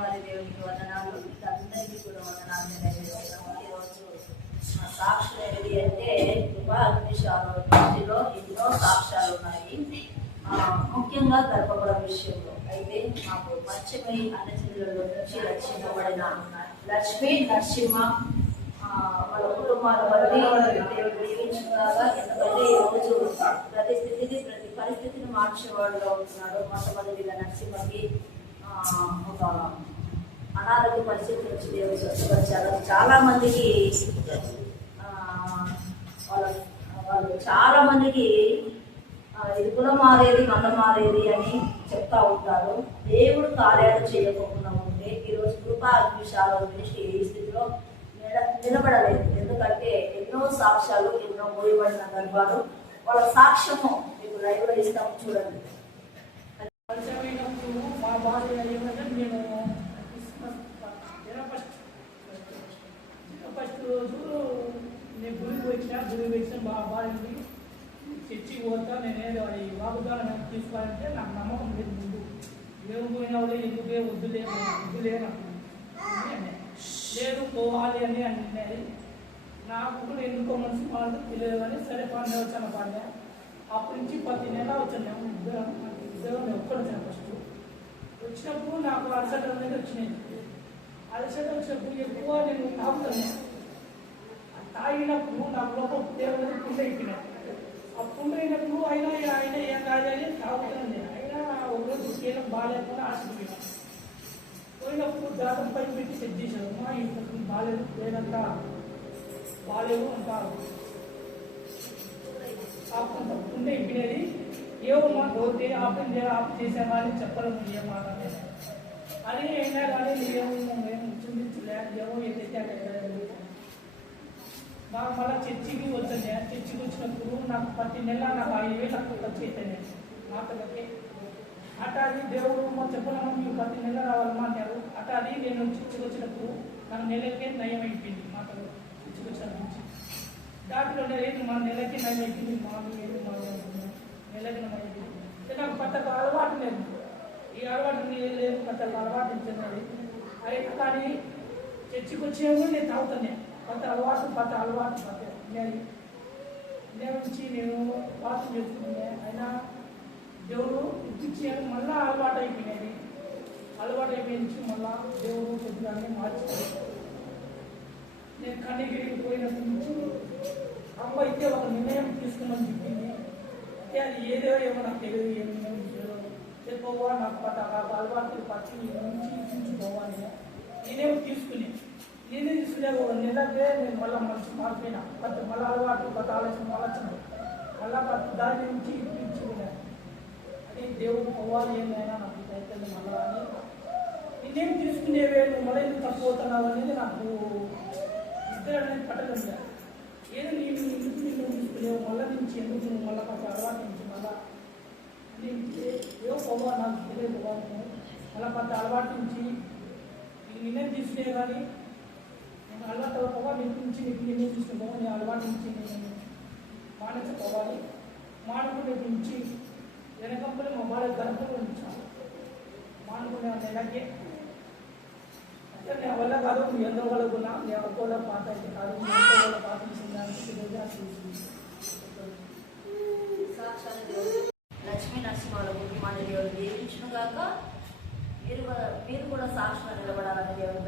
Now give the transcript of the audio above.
దేవాది దేవునికి వందనాలు. అందరికీ కూడా వందనాలు తెలియజేస్తున్నాము. ఈరోజు సాక్షులు ఏది అంటే కృపా అగ్నిశాల దృష్టిలో ఎన్నో సాక్ష్యాలు ఉన్నాయి. ముఖ్యంగా గర్భఫల విషయంలో అయితే మాకు పశ్చిమ అన్న జిల్లాలో నుంచి రక్షింపబడిన లక్ష్మీ నరసింహ వాళ్ళ కుటుంబాల బట్టి దేవుడు దీవించుగాక. ఎందుకంటే ఈరోజు ప్రతి స్థితిని ప్రతి పరిస్థితిని మార్చేవాడుగా ఉంటున్నాడు. మొట్టమొదటిగా నరసింహకి ఒక అనారోగ్య పరిస్థితి నుంచి దేవుడు స్వచ్ఛపరిచారు. చాలా మందికి వాళ్ళు చాలా మందికి ఇది కులం మారేది మతం మారేది అని చెప్తా ఉంటారు. దేవుడు కార్యాలు చేయకుండా ఉంటే ఈరోజు కృపా అగ్నిశాల దృష్టి ఈ స్థితిలో నిలబడలేదు. ఎందుకంటే ఎన్నో సాక్ష్యాలు, ఎన్నో మూయబడిన గర్భాలు, వాళ్ళ సాక్ష్యము మీకు లైవ్ లో ఇస్తాము చూడండి. మా భార్య నేను ఫస్ట్ రోజు నేను గుడికి వచ్చిన మా భార్యని చర్చికి పోతా. నేనేదో అది వాగ్దానం తీసుకోవాలంటే నాకు నమ్మకం లేదు. ముందు ఏం పోయినా కూడా ఎందుకే వద్దులే లేదు పోవాలి అని అంటున్నది. నాకు కూడా ఎందుకో మనసు మాకు తెలియదు కానీ సరే పని వచ్చాను పాడే. అప్పటి నుంచి 10 నెలలు వచ్చాను. ఉద్యోగం ఒక్కడు వచ్చాను. ఫస్ట్ వచ్చినప్పుడు నాకు అలసట అనేది వచ్చినాయి. అలసట వచ్చినప్పుడు ఎక్కువ నేను తాగుతాను. తాగినప్పుడు నాకు లోపల దేవుడు పుండ అయిపోయినాయి. ఆ పుండ అయినప్పుడు అయినా ఏం కాదని తాగుతాను. అయినా ఒకరోజు కేవలం బాగాలేకుండా ఆశపోయినా. పోయినప్పుడు దాదం పై పెట్టి సెట్ చేశారు. మా ఇంట్లో బాగాలేదు, లేదంట బాగాలేవు అంటారు. కొంత పుండ అయిపోయినది. ఏమో మాకు పోతే ఆపరేషన్ చేసామా అని చెప్పడం ఏమాట అని అయినా కానీ మేము చూపించలేదు. ఏమో ఏదైతే నాకు మళ్ళీ చర్చికి వచ్చాను. చర్చికి వచ్చినప్పుడు నాకు 10 నెలల నాకు 5,000 ఖర్చు అవుతాయి. మాటలకి అటాది దేవుడు మా చెప్పడం మీకు 10 నెలలు రావాలమ్మా అన్నారు. అటాది నేను చర్చికి వచ్చినప్పుడు నాకు నెలకే నయం అయిపోయింది. మాటలు చర్చికి వచ్చిన నుంచి దాంట్లో లేదు మా నెలకి నయం అయిపోయింది. మాకు ఏది నెలకి నయం అయిపోయింది. నాకు కొత్త అలవాటు లేదు. ఈ అలవాటు లేదు, కొత్త అలవాటు ఇచ్చినది. అయితే కానీ చర్చికి వచ్చేమో నేను తాగుతాను. కొత్త అలవాటు నుంచి నేను వాసు చేసుకునే అయినా దేవుడు ఇప్పించాను. మళ్ళీ అలవాటు అయిపోయినది. అలవాటు అయిపోయించి మళ్ళా దేవుడు చెప్పడాన్ని మార్చాడు. నేను కన్నగిరికి పోయినప్పటి నుంచి అమ్మ అయితే ఒక నిర్ణయం తీసుకున్నాను చెప్పింది. అయితే అది ఏమో నాకు తెలియదు. ఏమో చెప్పవా నాకు అలవాటు పచ్చి నుంచి చూసుకోవాలి. నేనేమో నేనే తీసుకునే ఒక నెలకే నేను మళ్ళీ మంచి మారిపోయినా. మళ్ళీ అలవాటు ఆలోచన వచ్చింది. మళ్ళీ దాని నుంచి ఇప్పించుకున్నాను. అది దేవుడు పోవాలి ఏమైనా నాకు అయితే మళ్ళీ అని నేనేం తీసుకునేవే నువ్వు మళ్ళీ ఎందుకు తక్కువ అవుతున్నావు అనేది నాకు ఇద్దరు అనేది పట్టలేదు. ఏదో నేను ఎందుకు తీసుకునేవు మళ్ళీ నుంచి ఎందుకు నువ్వు మళ్ళీ కొంచెం అలవాటు నుంచి మళ్ళీ ఏవో పోవా నాకు తెలియదు. మళ్ళీ కొంత అలవాటు నుంచి నేనేం తీసుకునే కానీ నేను అలవాటు అవ్వకపోవా నుంచి నేనేం తీసుకున్నావు. నేను అలవాటు నుంచి నేను మానేసుకోవాలి. మానుకునే నుంచి వెనకంపల్లి మా బాల గర్భంలో ఉంచాను. మానుకునే నెలకే అంటే నేను వల్ల కాదు. నువ్వు ఎంతో వాళ్ళకున్నా నేను ఒక్కోళ్ళ పాత అయితే కాదు. వాళ్ళ పాత లక్ష్మీ నరసింహ వాళ్ళ కుటుంబాన్ని దేవుడు దీవించును గాక. మీరు కూడా సాక్షిగా నిలబడాలని దేవుడు